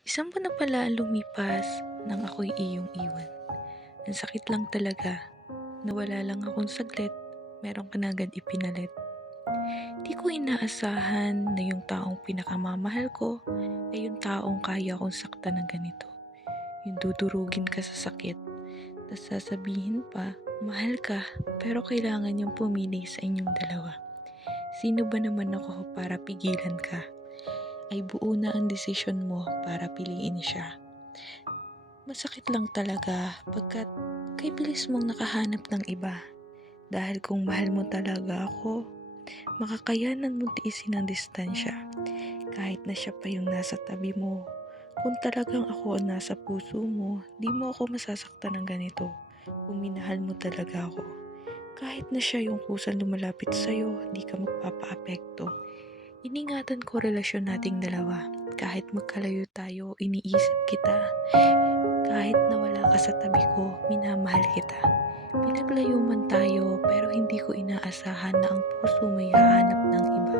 Isang buwan na pala ang lumipas nang ako'y iyong iwan. Ang sakit lang talaga. Nawala lang akong saglit, meron ka na agad ipinalit. Di ko inaasahan na yung taong pinakamamahal ko ay yung taong kaya kong saktan ng ganito. Yung dudurugin ka sa sakit, tas sasabihin pa, mahal ka, pero kailangan yung pumili sa inyong dalawa. Sino ba naman ako para pigilan ka? Ay buo na ang desisyon mo para piliin siya. Masakit lang talaga pagkat kay bilis mong nakahanap ng iba. Dahil kung mahal mo talaga ako, makakayanan mo tiisin ang distansya. Kahit na siya pa yung nasa tabi mo. Kung talagang ako ang nasa puso mo, di mo ako masasaktan ng ganito. Kung minahal mo talaga ako. Kahit na siya yung kusang lumalapit sa'yo, di ka magpapaapekto. Iningatan ko relasyon nating dalawa. Kahit magkalayo tayo, iniisip kita. Kahit nawala ka sa tabi ko, minamahal kita. Pinaglayo man tayo, pero hindi ko inaasahan na ang puso may hahanap ng iba.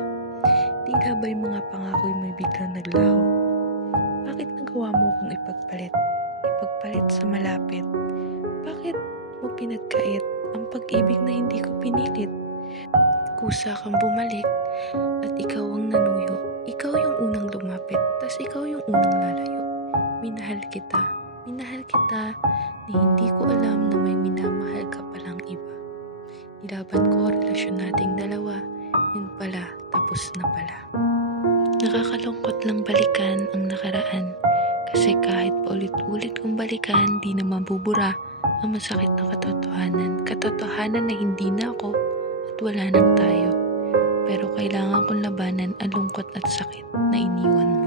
Tila ba'y mga pangako'y may biglang naglaho? Bakit nagawa mo kong ipagpalit? Ipagpalit sa malapit? Bakit mo pinagkait ang pag-ibig na hindi ko pinilit? Kusa kang bumalik at ikaw ang nanuyo. Ikaw yung unang lumapit, tas ikaw yung unang lalayo. Minahal kita. Minahal kita na hindi ko alam na may minamahal ka palang iba. Nilaban ko relasyon nating dalawa. Yun pala, tapos na pala. Nakakalungkot lang balikan ang nakaraan. Kasi kahit paulit-ulit kong balikan, di na mabubura ang masakit na katotohanan. Katotohanan na hindi na ako at wala nang tayo. Pero kailangan kong labanan ang lungkot at sakit na iniwan mo.